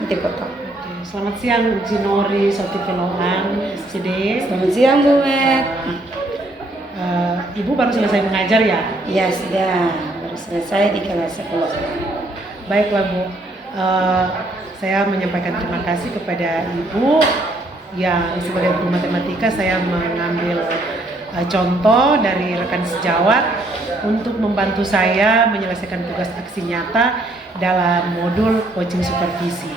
Nanti foto. Oke, selamat siang Jinori Sotiveloan SCD. Selamat siang Bu Met. Ibu baru selesai mengajar ya? Iya sudah, baru selesai di kelas 10. Baiklah Bu, saya menyampaikan terima kasih kepada Ibu yang sebagai guru matematika saya mengambil contoh dari rekan sejawat untuk membantu saya menyelesaikan tugas aksi nyata dalam modul coaching supervisi.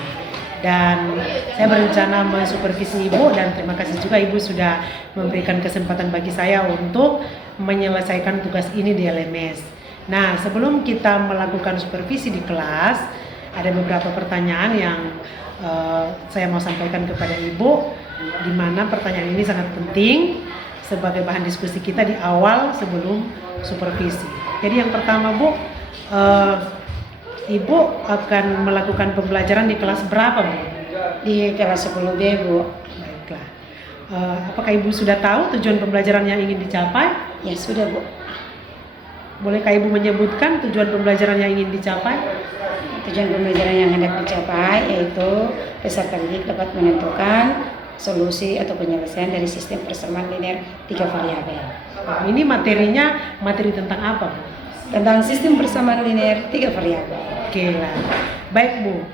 Dan saya berencana mensupervisi Ibu dan terima kasih juga Ibu sudah memberikan kesempatan bagi saya untuk menyelesaikan tugas ini di LMS. Nah, sebelum kita melakukan supervisi di kelas, ada beberapa pertanyaan yang saya mau sampaikan kepada Ibu, di mana pertanyaan ini sangat penting sebagai bahan diskusi kita di awal sebelum supervisi. Jadi yang pertama Bu, Ibu akan melakukan pembelajaran di kelas berapa Bu? Di kelas 10B Bu. Baiklah. Apakah Ibu sudah tahu tujuan pembelajaran yang ingin dicapai? Ya sudah Bu. Bolehkah Ibu menyebutkan tujuan pembelajaran yang ingin dicapai? Tujuan pembelajaran yang hendak dicapai yaitu peserta didik dapat menentukan solusi atau penyelesaian dari sistem persamaan linear 3 variabel. Ini materinya materi tentang apa Bu? Tentang sistem persamaan linear 3 variabel. Oke lah. Baik Bu,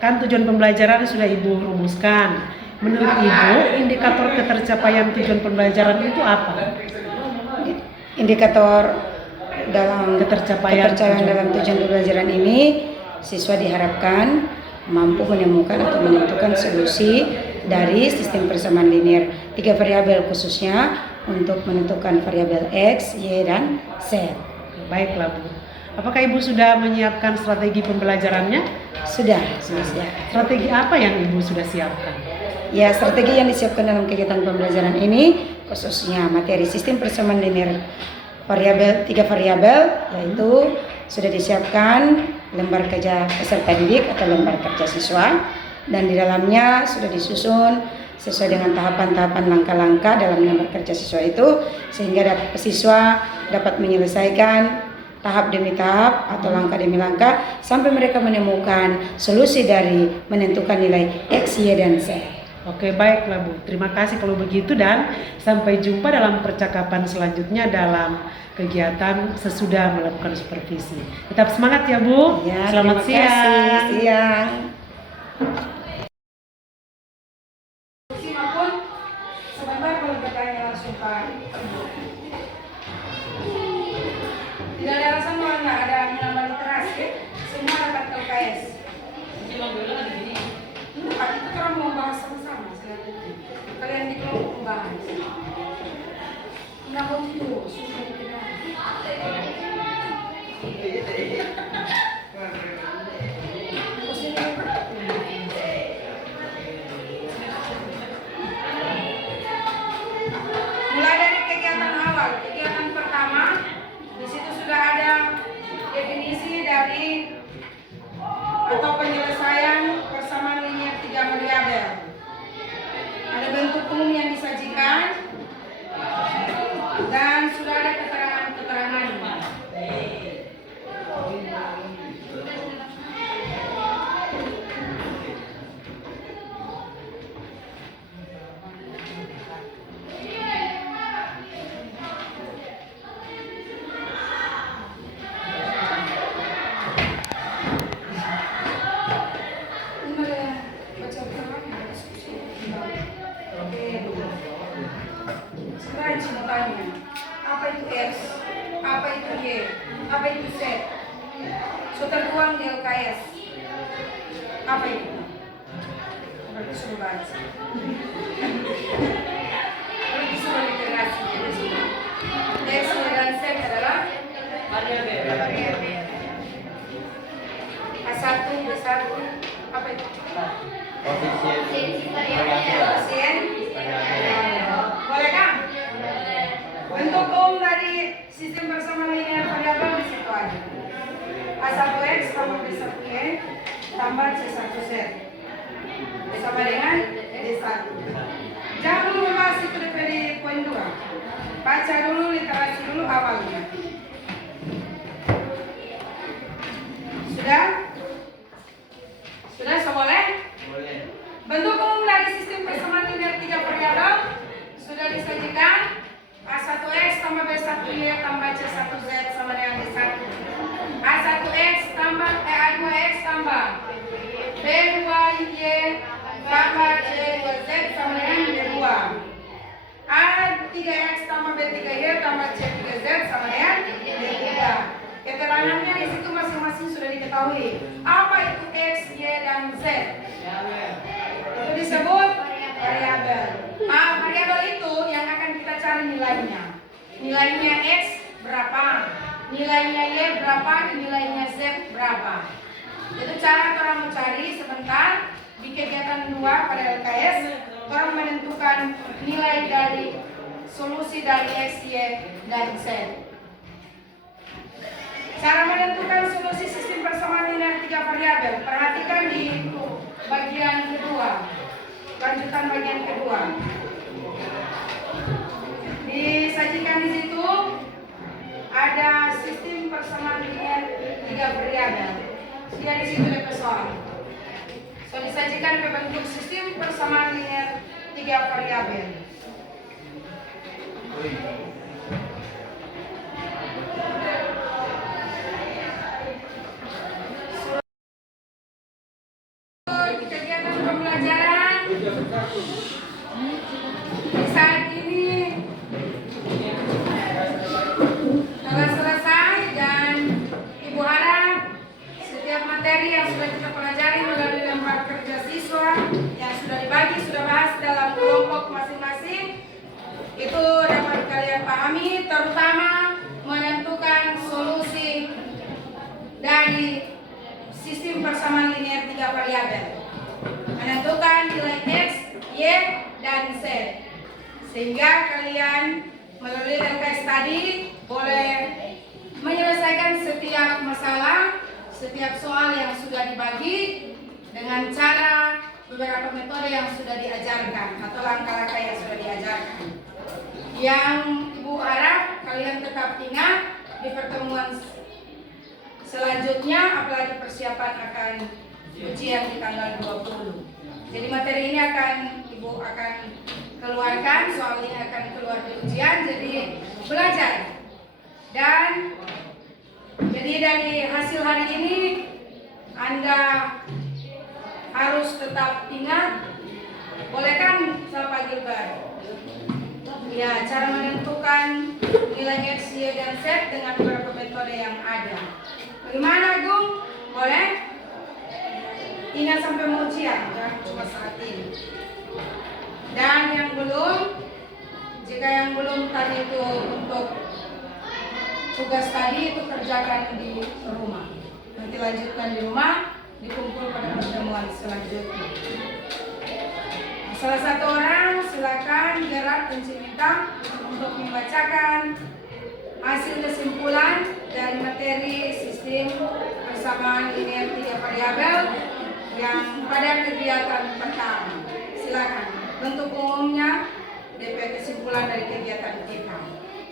kan tujuan pembelajaran sudah Ibu rumuskan. Menurut Ibu, indikator ketercapaian tujuan pembelajaran itu apa? Indikator dalam Ketercapaian dalam tujuan pembelajaran ini, siswa diharapkan mampu menemukan atau menentukan solusi dari sistem persamaan linear 3 variabel, khususnya untuk menentukan variabel X, Y, dan Z. Baiklah Bu. Apakah Ibu sudah menyiapkan strategi pembelajarannya? Sudah. Strategi apa yang Ibu sudah siapkan? Ya, strategi yang disiapkan dalam kegiatan pembelajaran ini khususnya materi sistem persamaan linear variabel 3 variabel, yaitu sudah disiapkan lembar kerja peserta didik atau lembar kerja siswa, dan di dalamnya sudah disusun sesuai dengan tahapan-tahapan langkah-langkah dalam lembar kerja siswa itu, sehingga siswa dapat menyelesaikan tahap demi tahap atau langkah demi langkah sampai mereka menemukan solusi dari menentukan nilai X, Y, dan Z. Oke, baiklah Bu. Terima kasih kalau begitu dan sampai jumpa dalam percakapan selanjutnya dalam kegiatan sesudah melakukan supervisi. Tetap semangat ya Bu. Ya, Selamat terima kasih. Siang. Sebentar kalau bertanya langsung Pak. Tidak ada alasan kalau nggak ada menambah literasi, semua dapat LKS. Enggak, itu orang mau bahas sama-sama selanjutnya. Kalian di kelompok membahas. Nggak mau itu, sudah tidak. Mulai dari kegiatan awal, kegiatan pertama, di situ sudah ada definisi dari atau penyelesaian persamaan linear 3 variabel. Ada bentuk umum yang disajikan dan sudah ada keterangan-keterangannya. Sekarang cuma tanya, apa itu X, apa itu Y, apa itu Z? So tertuang di LKS. Apa itu? Berarti sudah baca. Berarti sudah literasi. X, Y, dan Z adalah A1, B1, apa itu? Koefisien. Boleh kan? Bentuk umum dari sistem persamaan linear variabel di situ ada. A1X tambah B1Y tambah C1Z sama dengan D1. Jangan dulu membahas itu dari poin 2. Baca dulu, literasi dulu awalnya. Sudah? Sudah, so boleh? 1Y tambah C1Z sama dengan D1. A1X tambah A2X tambah B2Y tambah C2Z sama dengan D2. A3X tambah B3Y tambah C3Z sama dengan D3. Keterangannya di situ masing-masing sudah diketahui. Apa itu X, Y, dan Z? Itu disebut variabel. Variabel itu yang akan kita cari nilainya. Nilainya X berapa, nilainya Y berapa, dan nilainya Z berapa. Itu cara orang mencari sebentar di kegiatan 2 pada LKS. Orang menentukan nilai dari solusi dari X, Y, dan Z. Cara menentukan solusi sistem persamaan linear 3 variabel. Perhatikan di bagian kedua, lanjutan bagian kedua. Disajikan di situ ada sistem persamaan linear 3 variabel. Sudah di situ ada soal. So disajikan berbentuk sistem persamaan linear 3 variabel. Kegiatan pembelajaran di saat ini telah selesai dan Ibu harap setiap materi yang sudah kita pelajari melalui lembar kerja siswa yang sudah dibagi, sudah bahas dalam kelompok masing-masing, itu dapat kalian pahami, terutama menentukan solusi dari sistem persamaan linear 3 variabel. Menentukan nilai X, Y, dan Z. Sehingga kalian melalui LKS tadi boleh menyelesaikan setiap masalah, setiap soal yang sudah dibagi dengan cara beberapa metode yang sudah diajarkan atau langkah-langkah yang sudah diajarkan. Yang Ibu harap kalian tetap ingat di pertemuan selanjutnya, apalagi persiapan akan ujian di tanggal 20. Jadi materi ini Ibu akan keluarkan, soal ini akan keluar di ujian, jadi belajar. Dan jadi dari hasil hari ini Anda harus tetap ingat, boleh kan Pak Gilbert? Ya, cara menentukan nilai X, Y, dan Z dengan beberapa metode yang ada. Bagaimana, Gung? Boleh? Ingat sampai mau ujian, jangan cuma saat ini. Dan yang belum, jika yang belum tadi itu untuk tugas tadi itu kerjakan di rumah. Nanti lanjutkan di rumah, dikumpul pada pertemuan selanjutnya. Salah satu orang silakan Gerard Pencipta untuk membacakan hasil kesimpulan dari materi sistem persamaan linear 3 variabel yang pada kegiatan pertama. Silakan. Bentuk umumnya DP kesimpulan dari kegiatan kita.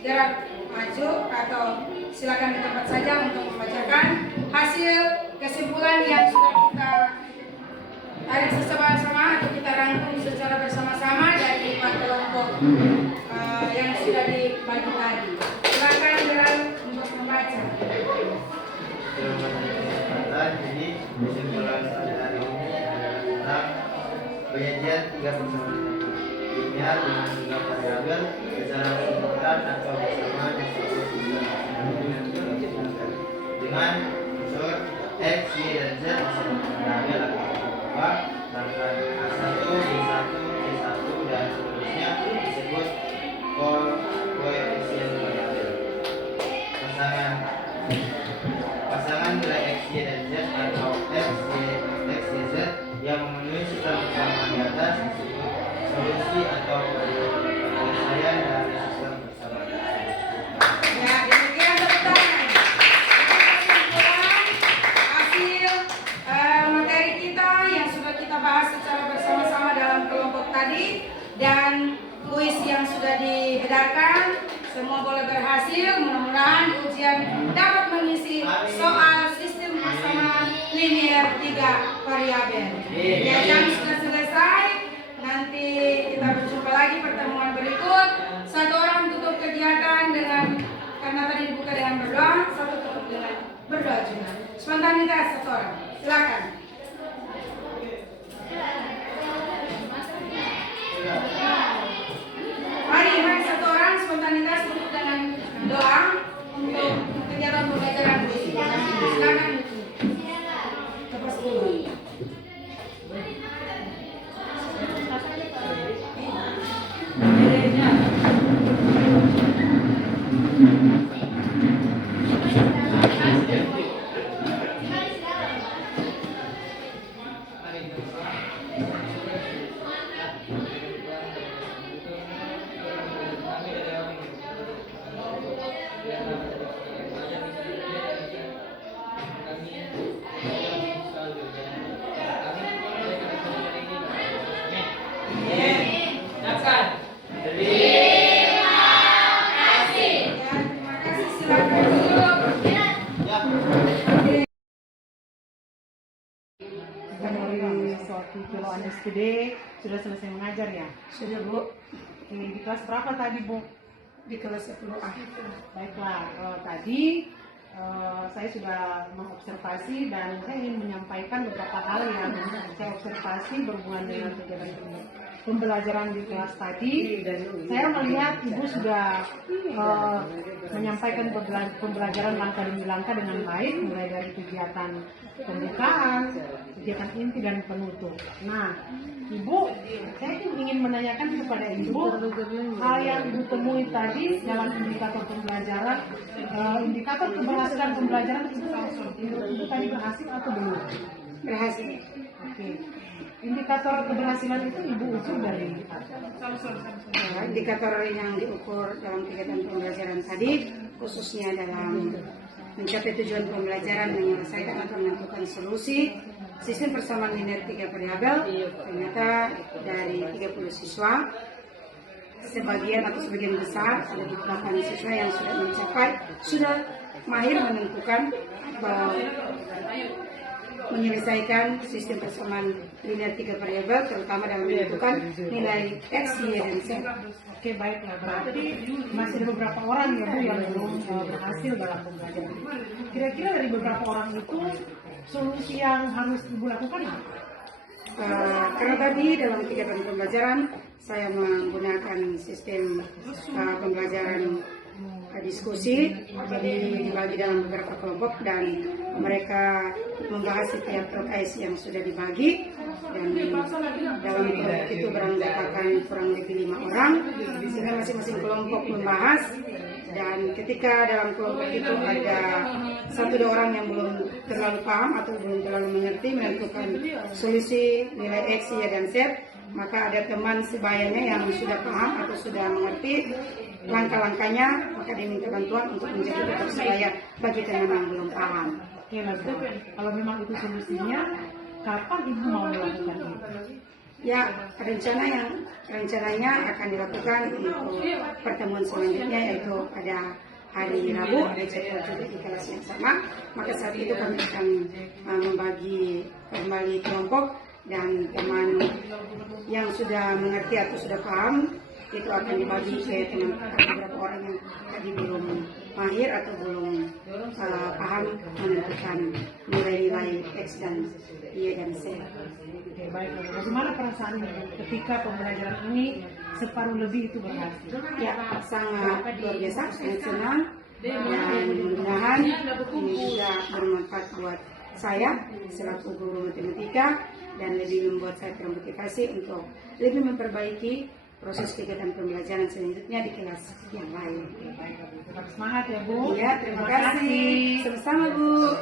Gerard maju atau silakan di tempat saja untuk membacakan hasil kesimpulan yang sudah kita tarik bersama-sama atau kita rangkum secara bersama-sama dari 5 kelompok yang sudah dibagi tadi. Silakan Gerard untuk membaca. Jadi kesimpulan pada hari ini adalah penyajian 3 persamaan linear dengan 3 variabel secara simultan atau bersamaan dengan unsur X, Y, dan Z variabel atau rangkaian A1, B1, C1, dan seterusnya disebut koefisien variabel. Pasangan nilai X, Y, dan Z atau X, Y, Z yang memenuhi sistem persamaan di atas disebut solusi atau penyelesaian dari sistem persamaan. Ya, demikian teman-teman. Kesimpulan hasil materi kita yang sudah kita bahas secara bersama-sama dalam kelompok tadi dan kuis yang sudah diedarkan. Semua boleh berhasil, mudah-mudahan di ujian dapat mengisi soal sistem persamaan linear 3 variabel. Ya, jam sudah selesai. Nanti kita berjumpa lagi pertemuan berikut. Satu orang tutup kegiatan dengan SD sudah selesai mengajar ya? Sudah Bu, Oke, di kelas berapa tadi Bu? di kelas 10A. Baiklah, tadi saya sudah mengobservasi dan saya ingin menyampaikan beberapa hal yang saya observasi berhubungan dengan kegiatan pembelajaran di kelas tadi. Saya melihat Ibu sudah menyampaikan pembelajaran langkah demi langkah dengan baik, mulai dari kegiatan pembukaan, kegiatan inti dan penutup. Nah, Ibu, saya ingin menanyakan kepada Ibu hal yang Ibu temui tadi dalam indikator pembelajaran, indikator keberhasilan pembelajaran itu menurut Ibu tadi berhasil atau belum? Berhasil. Oke. Indikator keberhasilan itu Ibu ukur dari Indikator yang diukur dalam kegiatan pembelajaran tadi khususnya dalam mencapai tujuan pembelajaran, menyelesaikan atau menentukan solusi sistem persamaan linear 3 variabel. Ternyata dari 30 siswa sebagian besar ada 8 siswa yang sudah mahir menentukan menyelesaikan sistem persamaan linear 3 variabel, terutama dalam menentukan nilai X, Y, dan Z. Oke, baiklah. Berarti masih ada beberapa orang ya Bu yang belum berhasil dalam pembelajaran. Kira-kira dari beberapa orang itu solusi yang harus Ibu lakukan apa? Karena tadi dalam kegiatan pembelajaran saya menggunakan sistem pembelajaran diskusi, jadi dibagi dalam beberapa kelompok dan mereka membahas setiap LKS yang sudah dibagi, dan dalam kelompok itu beranggotakan kurang lebih 5 orang, sehingga masing-masing kelompok membahas. Dan ketika dalam kelompok itu ada 1-2 orang yang belum terlalu paham atau belum terlalu mengerti menentukan solusi nilai X, Y, dan Z, maka ada teman sebayanya yang sudah paham atau sudah mengerti langkah-langkahnya, maka diminta bantuan untuk menjadi tutor sebaya bagi teman yang belum paham. Oke, lalu kalau memang itu solusinya, kapan Ibu mau melakukan itu? Ya, rencananya akan dilakukan untuk pertemuan selanjutnya, yaitu pada hari Rabu, ada jadwal juga di kelas yang sama. Maka saat itu kami akan membagi kembali kelompok, dan teman yang sudah mengerti atau sudah paham itu akan dibagi ke beberapa orang yang tadi belum mahir atau belum paham menentukan nilai-nilai X dan Y dan Z. Oke, baik. Bagaimana perasaan ketika pembelajaran ini separuh lebih itu berhasil? Ya, sangat luar biasa, sangat senang, dan mudah-mudahan ini juga bermanfaat buat saya selaku guru matematika dan lebih membuat saya termotivasi untuk lebih memperbaiki proses kegiatan pembelajaran selanjutnya di kelas yang lain. Tetap semangat ya Bu. Iya, terima kasih. Sama-sama Bu.